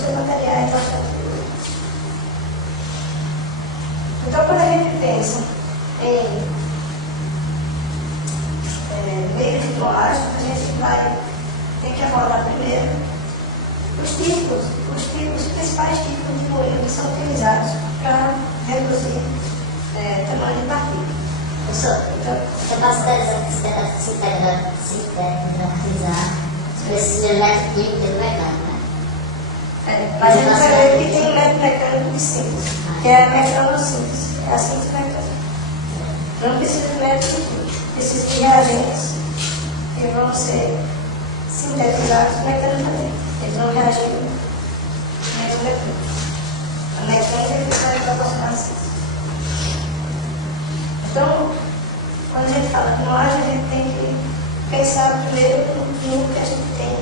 recursos materiais da cultura. Então, quando a gente pensa em meio de moagem, a gente vai ter que abordar primeiro os principais tipos de moinho que são utilizados para reduzir tamanho de partícula. Professor, então, capacidade de sintetizar os processos eletroquímicos do mercado, né? Mas a gente vai ver que tem um método mecânico de síntese, que é a mecanossíntese, é a síntese mecânica. Não precisa de método químico, precisa de reagentes que vão ser sintetizados mecanicamente. Eles vão reagir no método mecânico. A mecânica é que vai proporcionar a síntese. Então, quando a gente fala de moagem, a gente tem que pensar primeiro no que a gente tem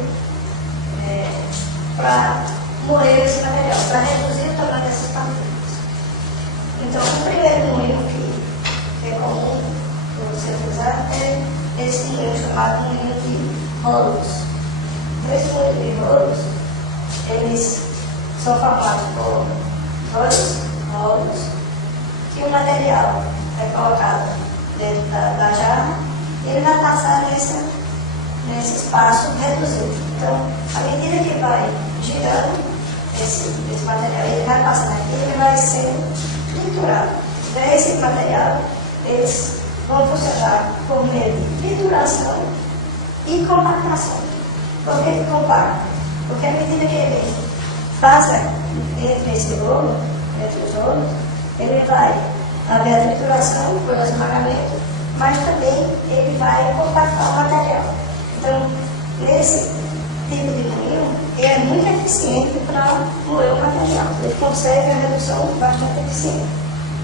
para moer esse material, para reduzir o tamanho dessas partículas. Então, o primeiro moinho que é comum você usar é esse moinho chamado moinho de rolos. Então, esse moinho de rolos, eles são formados por rolos que o material é colocado dentro da jarra e ele vai passar nesse espaço reduzido. Então, à medida que vai girando esse material, ele vai passando aqui e ele vai sendo triturado. Então, esse material, eles vão funcionar por meio de trituração e compactação. Por que compacta? Porque à medida que ele passa entre esse rolo, entre os rolos, ele vai haver a trituração por esmagamento, mas também ele vai compactar o material. Então, nesse tipo de moinho, ele é muito eficiente para moer o material. Ele consegue a redução bastante eficiente.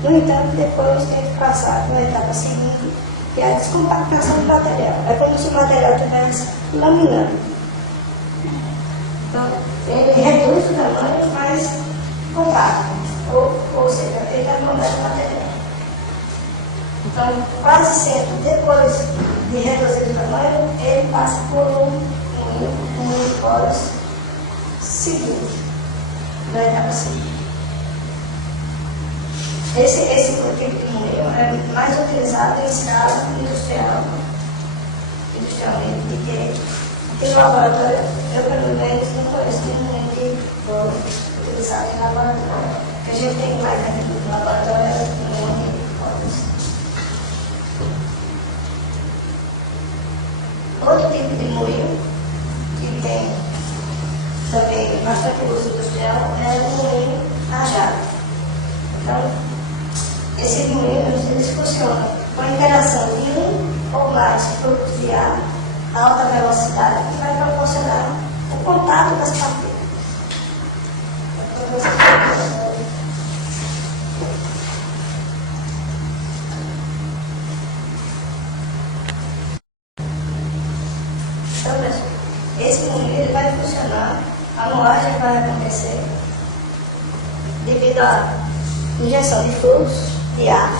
No entanto, depois tem que passar para a etapa seguinte, que é a descompactação do material. É como se o material estivesse laminando. Então, ele reduz o tamanho, mas compacta. Ou seja, ele vai mandar o material. Então, quase sempre, depois de reduzir o tamanho, ele passa por um de poros seguinte, na etapa seguinte. Esse tipo de moinho é mais utilizado em escala industrialmente, porque aqui no laboratório, eu pelo menos não conheço nenhum moinho de bolo utilizado em laboratório. O que a gente tem mais aqui no laboratório é um moinho de poros. Outro tipo de moinho que tem também bastante uso industrial é o moinho a jato. Então, esses moinhos eles funcionam com a interação de um ou mais fluxos de ar a alta velocidade que vai proporcionar o contato das partículas. Então, pessoal, esse moinho ele vai funcionar, a moagem vai acontecer devido à injeção de fluxo de ar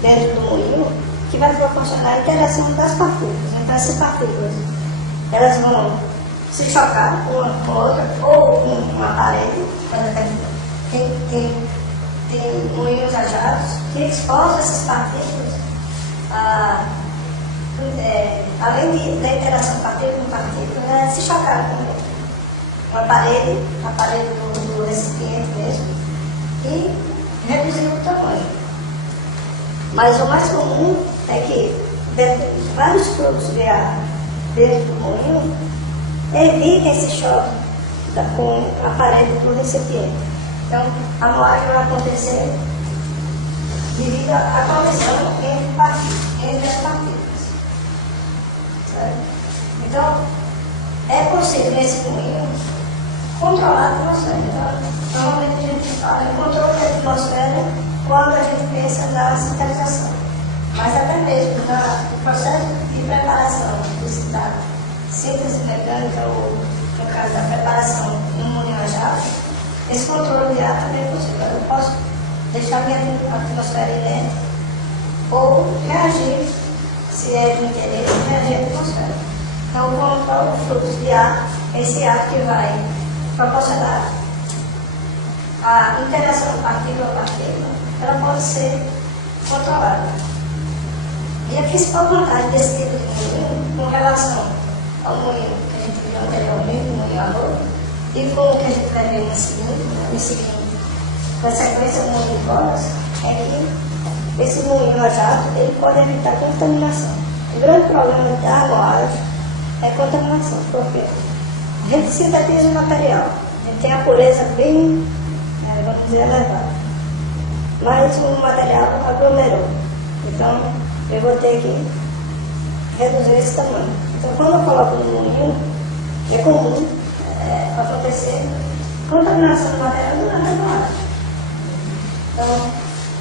dentro do moinho, que vai proporcionar a interação das partículas. Então, essas partículas elas vão se chocar uma com a outra, ou com uma parede. Tem moinhos a jatos que expõem essas partículas além da interação partícula com partícula, se chocar com a parede do recipiente mesmo, e reduzir o tamanho. Mas o mais comum é que vários fluxos de ar dentro do moinho evitem esse choque com a parede do recipiente. Então, a moagem vai acontecer devido à colisão entre as partículas. Então, é possível nesse moinho controlar a atmosfera. Então, normalmente a gente fala em controle da atmosfera quando a gente pensa na sintetização. Mas até mesmo no processo de preparação da síntese mecânica, ou no caso da preparação no moinho a jato, esse controle de ar também é possível. Eu posso deixar minha atmosfera inerte ou reagir, se é de interesse, reagir à atmosfera. Então, controla o fluxo de ar, esse ar que vai proporcionar a interação partícula-partícula, ela pode ser controlada. E a principal vantagem desse tipo de moinho, com relação ao moinho que a gente viu anteriormente, o moinho a lua, e com o que a gente vai ver no seguinte, com a sequência do moinho de bolas, é que esse moinho a jato ele pode evitar contaminação. O grande problema da moagem é contaminação, porque a gente sintetiza o material, a gente tem a pureza bem, vamos dizer, elevada, mas o material aglomerou. Então, eu vou ter que reduzir esse tamanho. Então, quando eu coloco no moinho, é comum acontecer contaminação do material durante a moagem. Então,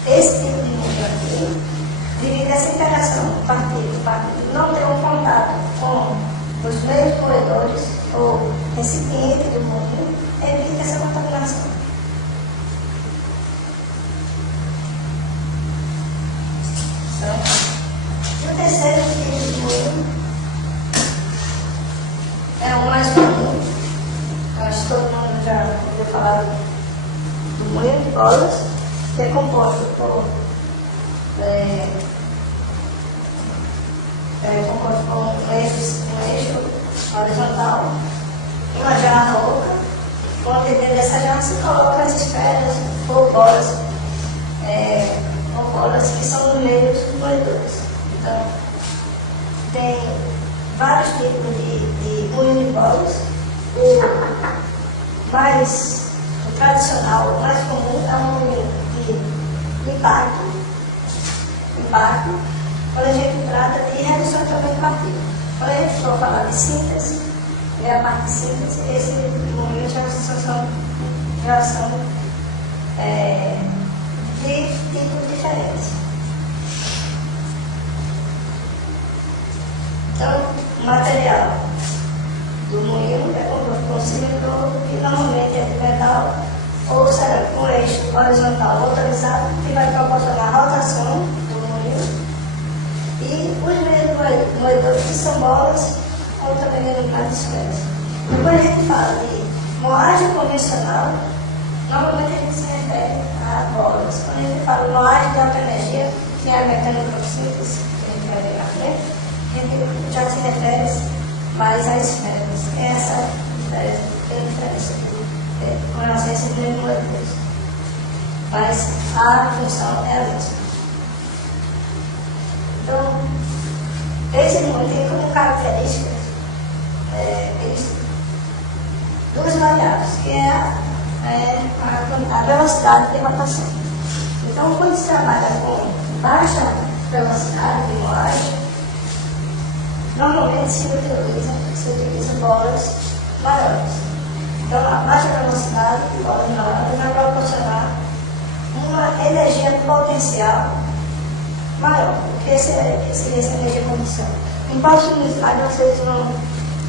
esse tipo de moinho aqui, devido a essa interação partícula, não ter um contato com os meios moedores ou recipiente do moinho, evita essa contaminação. E o terceiro tipo de moinho é o mais comum. Eu acho que todo mundo já ouviu falar do moinho de bolas, que é composto por um eixo horizontal, uma jarra oca, onde dentro dessa jarra se coloca as esferas ou bolas que são os meios moedores. Então, tem vários tipos de moinho de bolas. O tradicional, o mais comum é um moinho de impacto, quando a gente trata de redução também de partícula. Quando a gente for falar de síntese, a parte de síntese, esse moinho já são de tipos diferentes. Então, o material do moinho é composto por um cilindro que normalmente é de metal ou cerâmico com eixo horizontal motorizado, que vai proporcionar a rotação do moinho. E os meios moedores que são bolas ou também denominadas esferas. Quando a gente fala de moagem convencional, normalmente a gente se refere a bolas. Quando a gente fala de moagem de alta energia, que é a mecânico-síntese, que a gente vai ver na frente, a gente já se refere mais a esferas. Essa diferença com relação a esses meios moedores. Mas a função é a mesma. Então, esse moinho tem como características duas variáveis, que é a velocidade de rotação. Então, quando se trabalha com baixa velocidade de moagem, normalmente se utiliza bolas maiores. Então, a baixa velocidade de bolas maiores vai proporcionar uma energia potencial maior, porque seria essa energia potencial. Em próximo slide vocês vão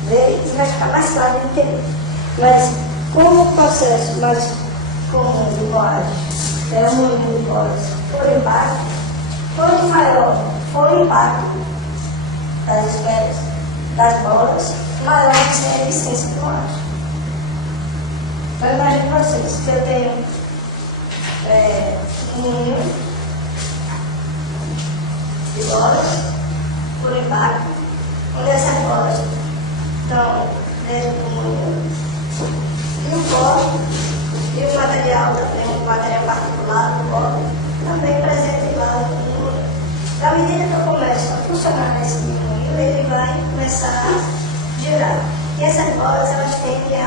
ver, isso vai ficar mais claro de entender. Mas, como o processo mais comum de moagem é um moinho de bolas por impacto, quanto maior for o impacto das esferas, das bolas, maior vai ser a eficiência de moagem. Então, imagine vocês que eu tenho um moinho de bolas por impacto, onde essas bolas estão dentro do moinho, e o bolo e o material também, o material particular do bolo, também presente lá no moinho. À medida que eu começo a funcionar nesse moinho, ele vai começar a girar. E essas bolas, elas tendem a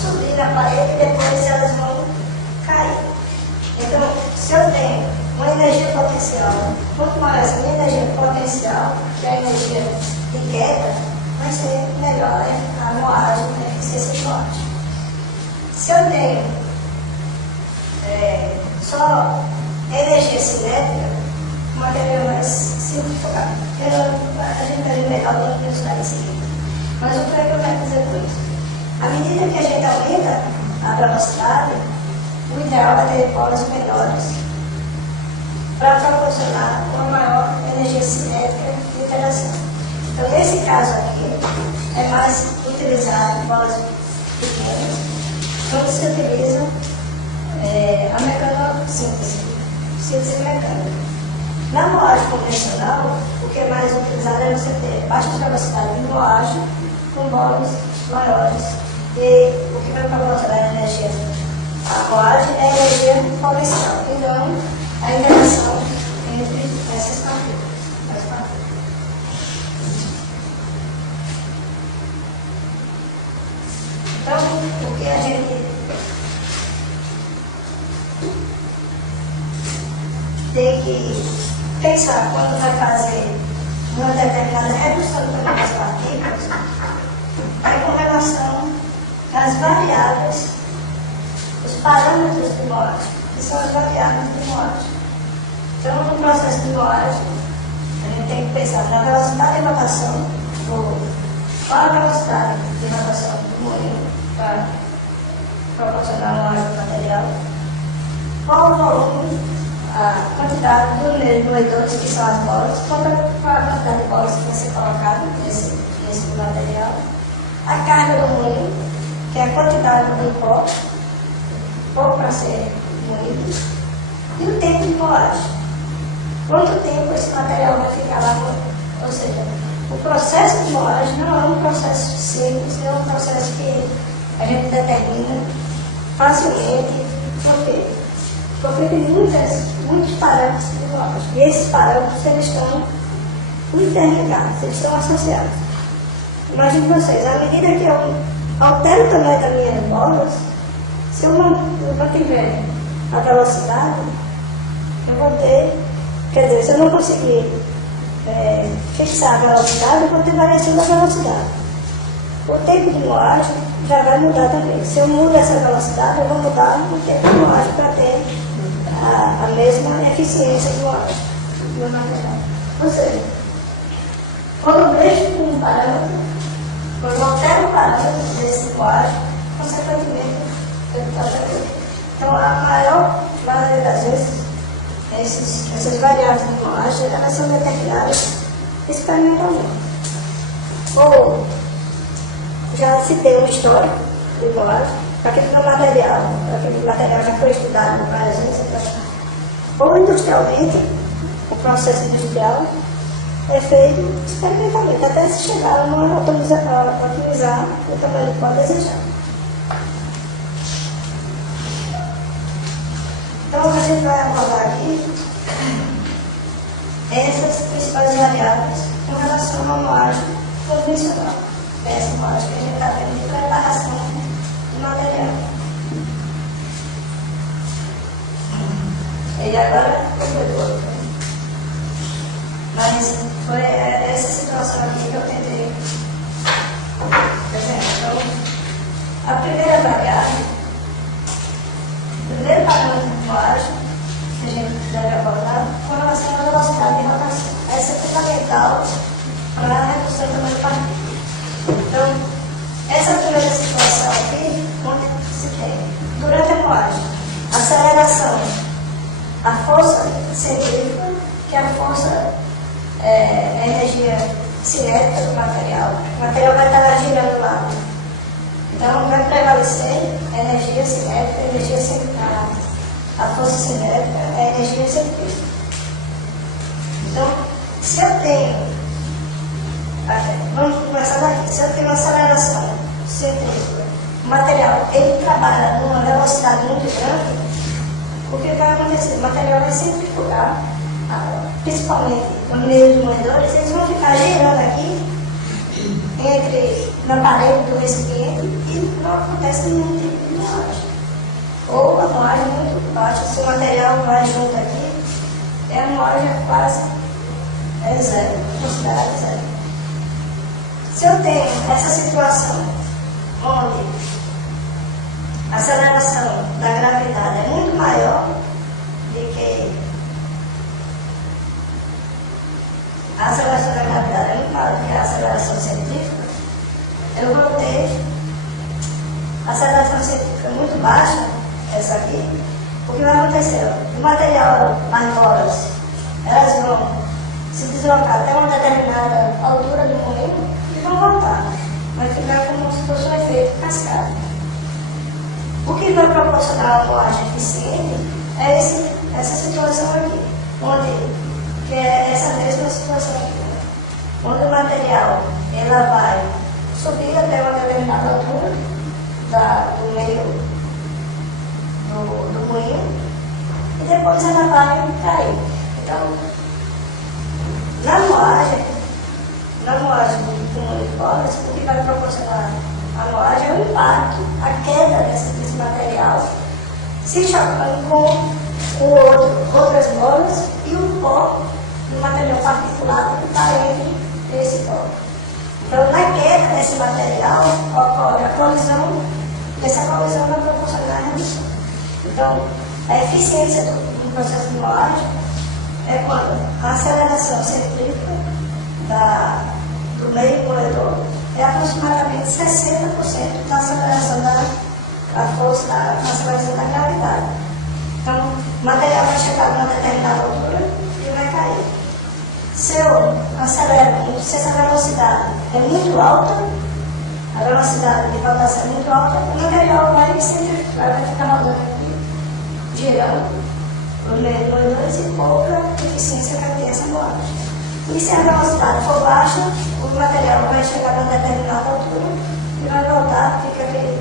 subir na parede e depois elas vão cair. Então, se eu tenho uma energia potencial, quanto maior essa minha energia potencial, que é a energia de queda, vai ser melhor a moagem, a eficiência de moagem. Se eu tenho só energia cinética, o material vai simplificar. A gente vai ver melhor no slide seguinte. Mas o que é que eu quero dizer com isso? À medida que a gente aumenta a velocidade, o ideal é ter bolas menores para proporcionar uma maior energia cinética de interação. Então, nesse caso aqui, é mais utilizar bolas pequenas, onde se utiliza a mecanossíntese, síntese mecânica. Na moagem convencional, o que é mais utilizado é você ter baixa velocidade de moagem com bolas maiores. E o que vai proporcionar a energia, a moagem é a energia potencial, e não a interação entre essas partículas. Então, o que a gente tem que pensar quando vai fazer uma determinada redução também das partículas é com relação às variáveis, os parâmetros de moagem, que são as variáveis de moagem. Então, no processo de moagem, a gente tem que pensar na velocidade de rotação, qual a velocidade de rotação do moinho para proporcionar uma moagem do material, qual o volume, a quantidade dos moedores, que são as bolas, qual a quantidade de bolas que vai ser colocada nesse material, a carga do moinho, que é a quantidade do pó para ser moído, e o tempo de moagem. Quanto tempo esse material vai ficar lá? Ou seja, o processo de moagem não é um processo simples, é um processo que a gente determina facilmente. Por quê? Porque tem muitos parâmetros de moagem. E esses parâmetros eles estão interligados, eles estão associados. Imagine vocês, à medida que eu altero o tamanho das minhas bolas, se eu mantiver a velocidade, eu vou ter, quer dizer, se eu não conseguir fixar a velocidade, eu vou ter variação da velocidade. O tempo de moagem já vai mudar também. Se eu mudo essa velocidade, eu vou mudar o tempo de moagem para ter a mesma eficiência de moagem do material. Ou seja, quando eu mexo com um parâmetro, quando eu altero o parâmetro desse moagem, consequentemente, eu estou. Então, a maior maioria das vezes, essas variáveis de moagem, elas são determinadas experimentalmente. Ou já se tem um histórico de moagem, aquele material já foi estudado várias vezes. Ou industrialmente, o processo industrial é feito experimentalmente, até se chegar a otimizar o tamanho que pode desejar. Então, a gente vai abordar aqui essas principais variáveis com relação à moagem convencional. Essa moagem que a gente está vendo de preparação do material. E agora, mas foi essa situação aqui que eu tentei. Então, a primeira variável, o primeiro parâmetro de moagem que a gente deve abordar com relação à velocidade de rotação. Essa é fundamental para a redução do tamanho de partícula. Então, essa primeira situação aqui, onde se tem, durante a moagem, aceleração, a força centrífuga, que é a força, a energia cinética do material. O material vai estar girando lá. Então, vai prevalecer a energia cinética, a força cinética, a energia centrífuga. Então, se eu tenho, vamos começar daqui, se eu tenho uma aceleração centrífuga, o material ele trabalha numa velocidade muito grande, o que vai acontecer? O material vai centrifugar, principalmente no meio dos moedores, eles vão ficar girando aqui na parede do recipiente e não acontece nenhum tipo de moagem. Ou a moagem muito baixa, se o material vai junto aqui, a moagem quase zero, considerada zero. Se eu tenho essa situação onde a aceleração da gravidade é muito maior do que a aceleração da gravidade é muito maior do que a aceleração científica, eu vou ter a aceleração científica muito baixa, essa aqui, o que vai acontecer? O material, as bolas, elas vão se deslocar até uma determinada altura do moinho e vão voltar. Vai ficar como se fosse um efeito cascata. O que vai proporcionar uma moagem eficiente é essa situação aqui, que é essa mesma situação aqui, né? Onde o material ela vai subir até uma determinada altura do meio do moinho e depois ela vai cair. Então, na moagem do moinho de bolas, o que vai proporcionar a moagem é o impacto, a queda desse material se chocando com outras bolas e o pó do material particulado que está entre esse pó. Então, na queda desse material, ocorre a colisão, e essa colisão vai proporcionar a redução. Então, a eficiência do processo de moagem é quando a aceleração centrífuga do meio moedor é aproximadamente 60% da aceleração da força, da aceleração da gravidade. Então, o material vai chegar a uma determinada altura e vai cair. Se essa velocidade é muito alta, a velocidade de rotação é muito alta, o material vai centrifugar, vai ficar rodando aqui, girando por meio de moedores e pouca eficiência para ter essa moagem. E se a velocidade for baixa, o material vai chegar a uma determinada altura e vai voltar, fica aquele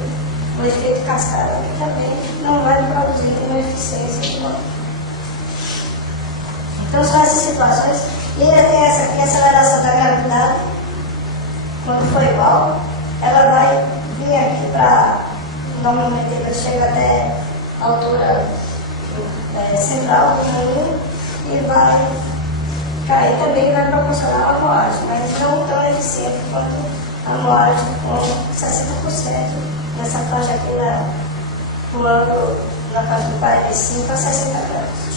um efeito cascata que também não vai produzir uma eficiência de moagem. Então são essas situações. E ainda tem essa aqui, a aceleração da gravidade, quando for igual, ela vai vir aqui para, normalmente ela chega até a altura central do moinho e vai cair também, vai proporcionar a moagem, mas não tão eficiente quanto a moagem com 60% nessa faixa aqui voando na faixa de 45 a 60 graus.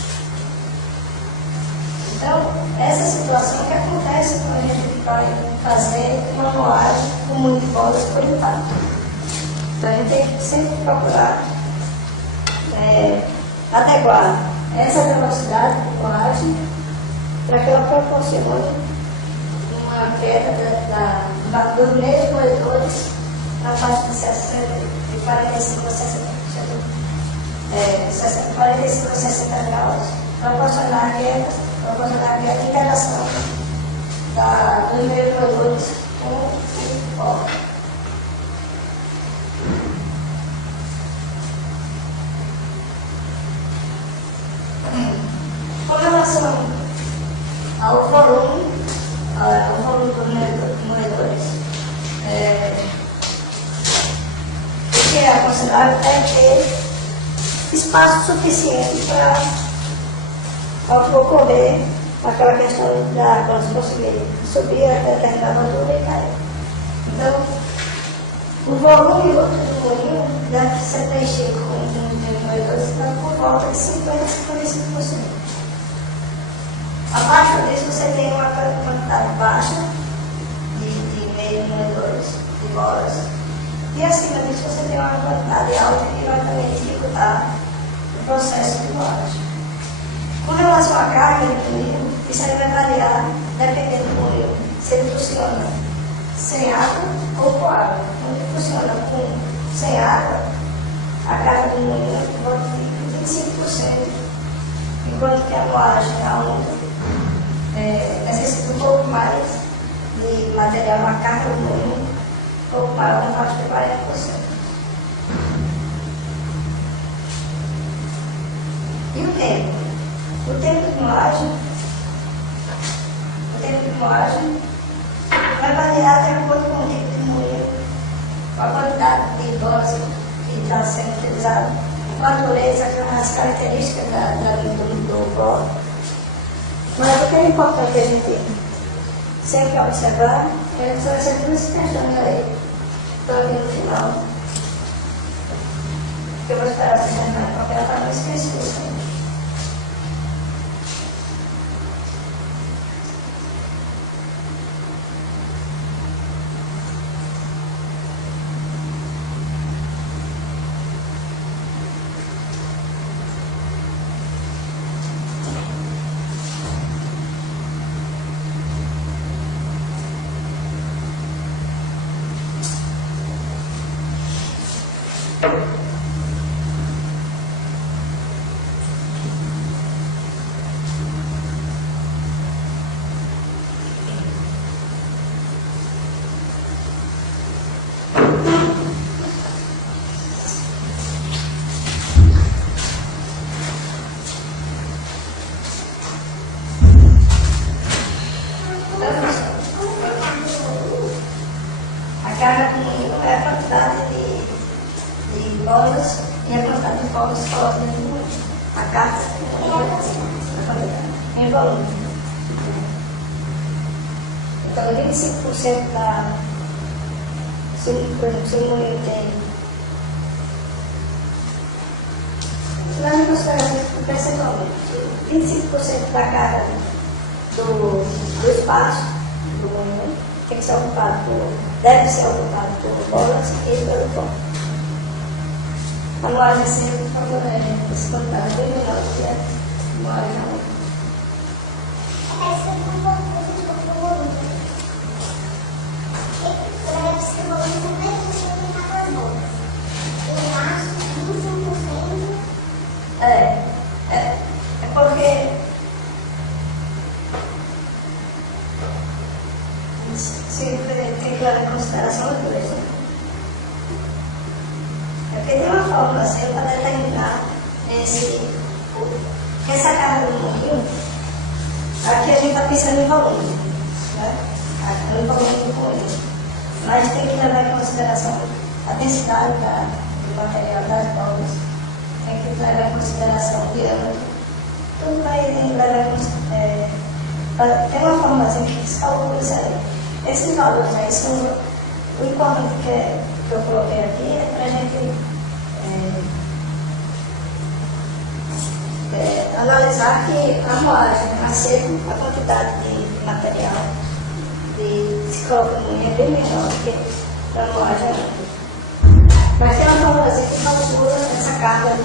Então, essa situação que acontece quando a gente vai fazer uma moagem com muitas bolas por impacto. Então, a gente tem que sempre procurar adequar essa velocidade de moagem para que ela proporcione uma queda dos meios moedores na faixa de 45 a 60 graus, proporcionar a queda de interação dos meios moedores com o pó. Com relação ao volume dos moedores, o que é aconselhável é ter espaço suficiente para ocorrer aquela questão da água conseguir subir até determinada altura e cair. Então, o volume do moinho deve ser preenchido com moedores por volta de 50% a 55%. Abaixo disso você tem uma quantidade baixa de meio moedores, de bolas, e acima disso você tem uma quantidade alta que vai também dificultar o processo de moagem. Com relação à carga do moinho, isso aí vai variar dependendo do moinho, se ele funciona sem água ou com água. Quando ele funciona sem água, a carga do moinho é por volta de 25%, enquanto que a moagem na onda necessita um pouco mais de material na carga do moinho, um pouco maior, na faixa de 40%. E o tempo? O tempo de moagem vai variar de acordo com o tipo de moinho, com a quantidade de bolas que está sendo utilizada, com a dureza, com as características do pó. Mas o que é importante a gente sempre observar são essas duas questões aí. Estou aqui no final. Eu vou esperar você terminar, porque ela está não esquecida isso aí. bolas e a quantidade de bolas coloca dentro do moinho. A carta em volume. Então, 25% da. Por exemplo, se o moinho tem. Leve em consideração percentualmente. 25% da carga do espaço do moinho tem que ser ocupado deve ser ocupado por bolas e pelo pó. A moagem sempre, por favor, esse quantidade é bem menor do que a moagem na outra. É porque sempre tem que levar em consideração os dois. Né? É porque tem uma fórmula assim para determinar essa carga do moinho. Aqui a gente está pensando em volume, né? No volume do moinho. Mas tem que levar em consideração a densidade do material, das bolas. Tem que levar em consideração o diâmetro. Tudo vai levar em consideração. Tem uma fórmula assim que se calcula isso aí. Esses valores aí são. O importante que eu coloquei aqui é para a gente analisar que a moagem, a seco, a quantidade de material que se coloca no moinho é bem menor do que a moagem. Mas tem uma fórmula assim que calcula essa carga de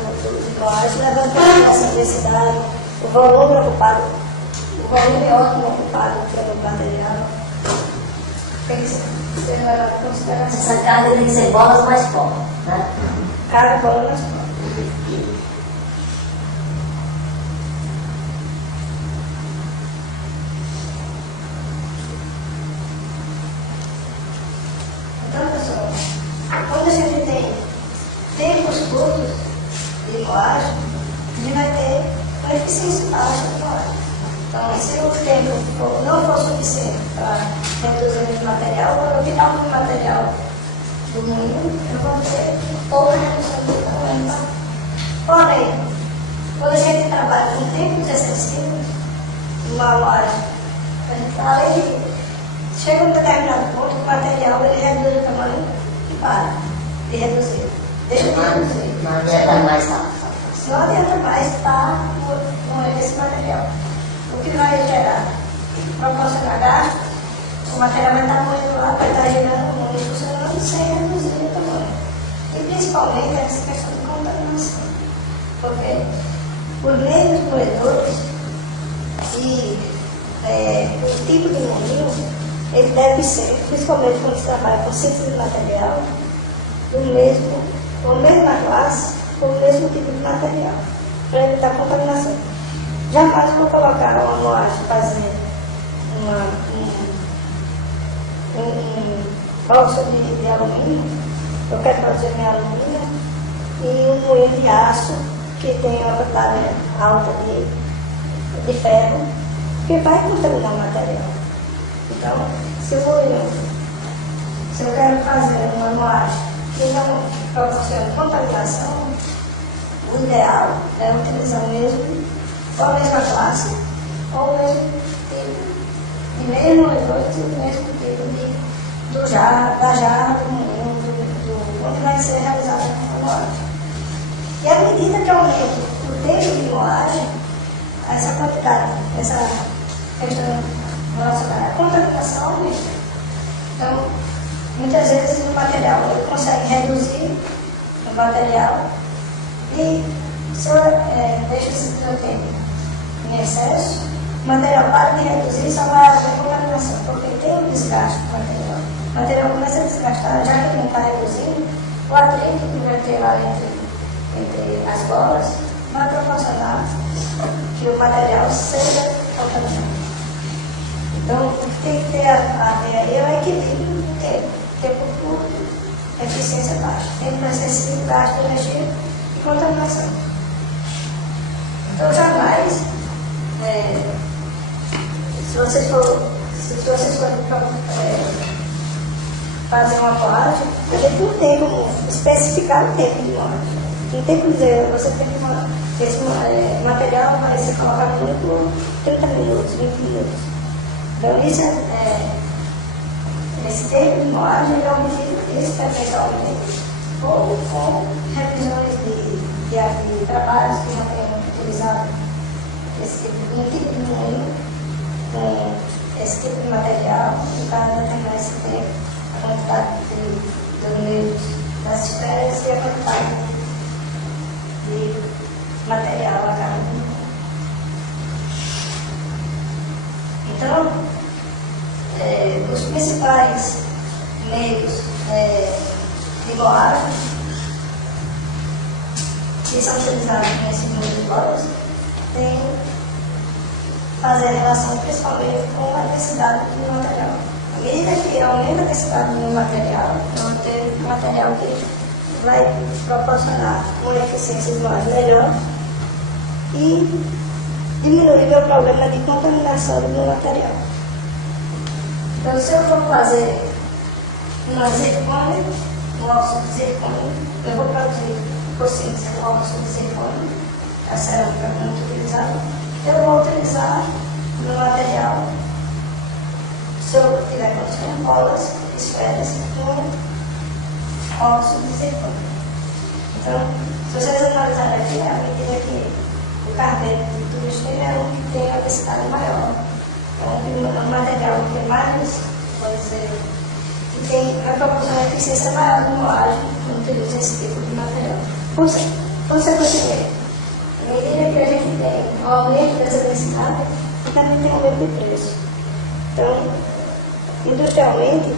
moagem, levando em consideração a densidade, o volume ocupado, o volume ótimo ocupado pelo material. Tem que ser levado em consideração. Essa carga tem que ser bolas mais pó, né? Carga, bola mais pó. Então, pessoal, quando a gente tem tempos curtos de moagem, a gente vai ter uma eficiência baixa de moagem. Então, se o tempo não for suficiente para reduzir o material, quando eu tirar o material do moinho, eu vou ter pouca redução do tamanho. Porém, quando a gente trabalha com tempos excessivos, uma moagem, a gente fala e chega a um determinado ponto, o material ele reduz o tamanho e para de reduzir. Deixa de reduzir. Não adianta mais Não adianta mais estar com esse material. O que vai gerar? Proporcionar gasto, o material vai estar morrendo lá, vai estar gerando muito, funcionando sem reduzir o tamanho. E principalmente essa questão de contaminação. Porque os meios moedores e o tipo de moinho, ele deve ser, principalmente quando se trabalha com síntese de material, com a mesma classe, com o mesmo tipo de material, para evitar contaminação. Jamais vou colocar uma moagem, fazer um bolso de alumínio, eu quero fazer minha alumínio, e um moinho de aço, que tem uma quantidade alta de ferro, que vai contaminar o material. Então, se eu quero fazer uma moagem que não proporciona contaminação, o ideal é utilizar o mesmo, ou a mesma classe, ou o mesmo tipo de meio moedor e o mesmo tipo da jarra do moinho, onde vai ser realizada a moagem. E à medida que aumenta o tempo de moagem, essa quantidade, essa questão relacionada à contaminação aumenta. Então, muitas vezes o material ele consegue reduzir o material e se eu deixo esse tempo em excesso, o material para de reduzir só vai haver contaminação, porque tem um desgaste do material. O material começa a desgastar, já que ele não está reduzindo, o atrito que vai ter lá entre as bolas vai proporcionar que o material seja contaminado. Então, o que tem que ter aí é o equilíbrio do tempo. Tempo curto, eficiência baixa. Tempo excessivo, gasto de energia e contaminação. Então, jamais, se vocês forem fazer uma colagem, a gente não tem como especificar o tempo de moagem. Não tem como dizer, você tem que esse material vai ser colocado por 30 minutos, 20 minutos. Então isso esse tempo de moagem é obtido experimentalmente ou com revisões de trabalhos que já tenham utilizado esse tipo de moinho, com esse tipo de material, para determinar esse tempo, a quantidade dos medos das esferas e a quantidade de material a cada um. Então, os principais meios de moagem que são utilizados nesse mundo de bolas tem fazer relação principalmente com a densidade do material. À medida que aumenta a densidade do material, vamos ter material que vai proporcionar uma eficiência de moagem melhor e diminuir o problema de contaminação do meu material. Então, se eu for fazer uma zircônia, um óxido de zircônia, eu vou produzir por síntese um óxido de zircônia, a cerâmica muito utilizada, eu vou utilizar no material, se eu tiver condições, bolas, esferas com óxido de zircônia. Então, se vocês analisarem aqui, à medida que o carbono de tudo isso é um que tem a densidade maior. Então, um material que é mais, pode dizer, que tem a proporção de eficiência maior de moagem, quando utiliza esse tipo de material. Consequentemente, à medida que a gente tem o aumento dessa densidade, também tem aumento de preço. Então, industrialmente,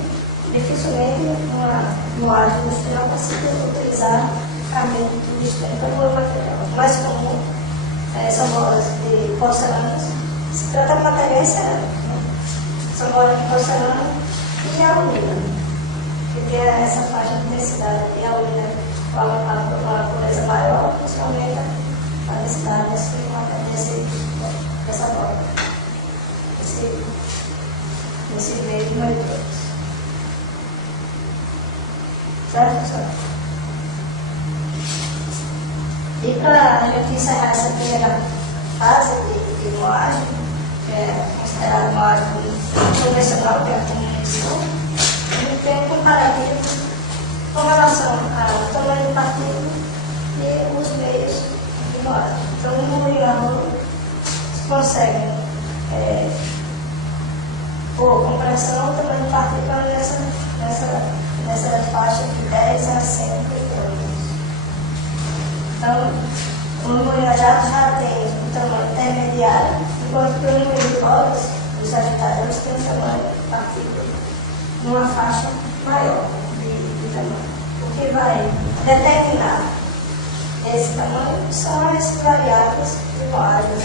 dificilmente uma moagem industrial consiga utilizar carbono industrial como material. O mais comum são bolas de porcelana, se trata de materiais cerâmicos, né? São bolas de porcelana e alumínio, que tem essa faixa de densidade de alumínio com uma pureza maior, isso aumenta a densidade dessa bola, desse meio de monitores. Certo, pessoal? E para a gente encerrar essa primeira fase de moagem, que é considerada moagem convencional, que é a comunicação, a gente tem um comparativo com relação ao tamanho do partido e os meios de moagem. Então, no moinho consegue, por compressão, o tamanho do partido nessa faixa de 10 a 100 micrômetros. Então, o moinho a jato já tem um tamanho intermediário, enquanto que o moinho de bolas, os agitadores, têm um tamanho de partícula numa faixa maior de tamanho. O que vai determinar esse tamanho são as variáveis de moagem,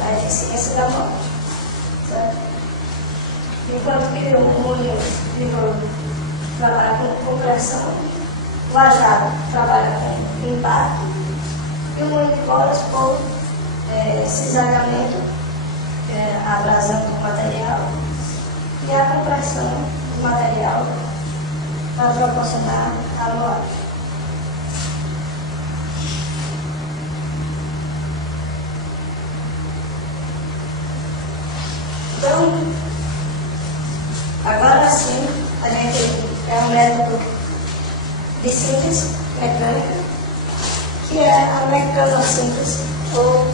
a eficiência da moagem. Certo? Enquanto que o moinho de rolo trabalha com compressão, o ajado trabalha com impacto, e o moinho de bolas por cisalhamento, a abrasão do material e a compressão do material para proporcionar a moagem. Então, agora sim, a gente é um método de síntese mecânica, que é a mecanossíntese, ou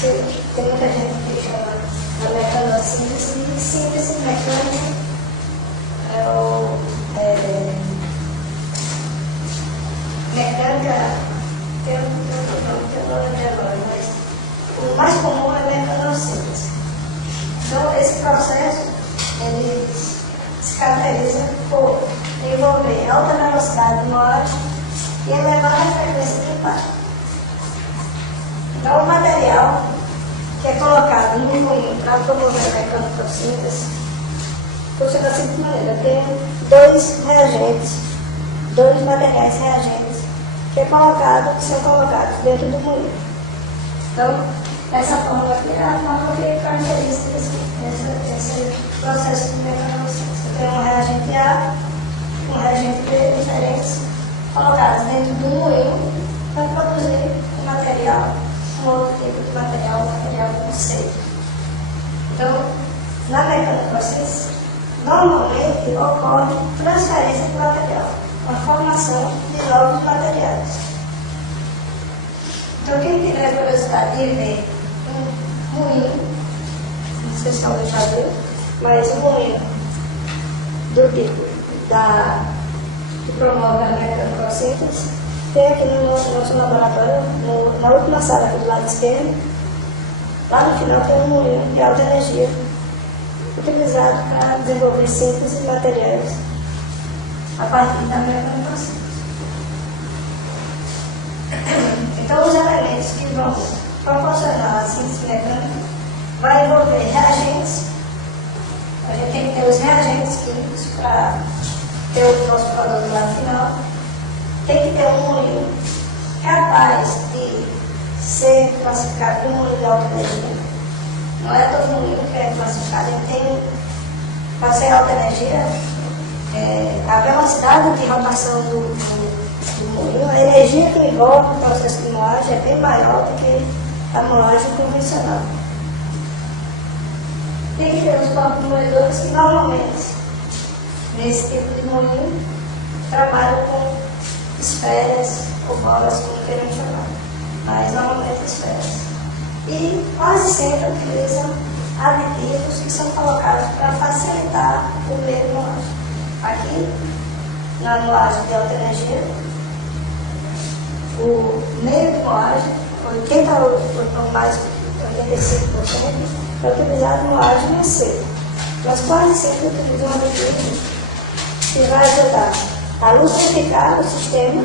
tem muita gente que chama a mecanossíntese de síntese mecânica, mecânica, eu não lembro agora, mas o mais comum é a mecanossíntese. Então, esse processo, ele se caracteriza por envolver alta velocidade de moagem e elevada frequência de impacto. Então, o material que é colocado no moinho para promover a mecanossíntese funciona da seguinte maneira: tem dois materiais reagentes que são colocados dentro do moinho. Então, essa fórmula aqui é a fórmula que caracteriza esse processo de mecanossíntese. Tem um reagente A com reagentes diferentes colocados dentro do moinho para produzir um material, um outro tipo de material, um material conceito. Então, na mecânica processos, normalmente ocorre transferência de material, a formação de novos materiais. Então, quem tiver curiosidade de ver um moinho, não sei se alguém já viu, mas um moinho do tipo que promove a mecanoprocessos, tem aqui no nosso laboratório, na última sala aqui do lado esquerdo, lá no final tem um moinho de alta energia, utilizado para desenvolver síntese de materiais a partir da mecanoprocessos. Então, os elementos que vão proporcionar a síntese mecânica vai envolver reagentes. A gente tem que ter os reagentes químicos para ter o nosso produto lá no final. Tem que ter um moinho capaz de ser classificado como moinho de alta energia. Não é todo moinho que é classificado, ele tem, para ser alta energia, a velocidade de rotação do moinho, a energia que envolve o processo de moagem é bem maior do que a moagem convencional. Tem que ter os corpos moedores que normalmente, nesse tipo de moinho, trabalham com esferas ou bolas, como queiram chamar, mas normalmente esferas. E quase sempre utilizam aditivos que são colocados para facilitar o meio de moagem. Aqui, na moagem de alta energia, o meio de moagem, 80 ou mais, 85%, é utilizado em moagem seca. Mas quase sempre utilizam aditivos que vai ajudar a lubrificar o sistema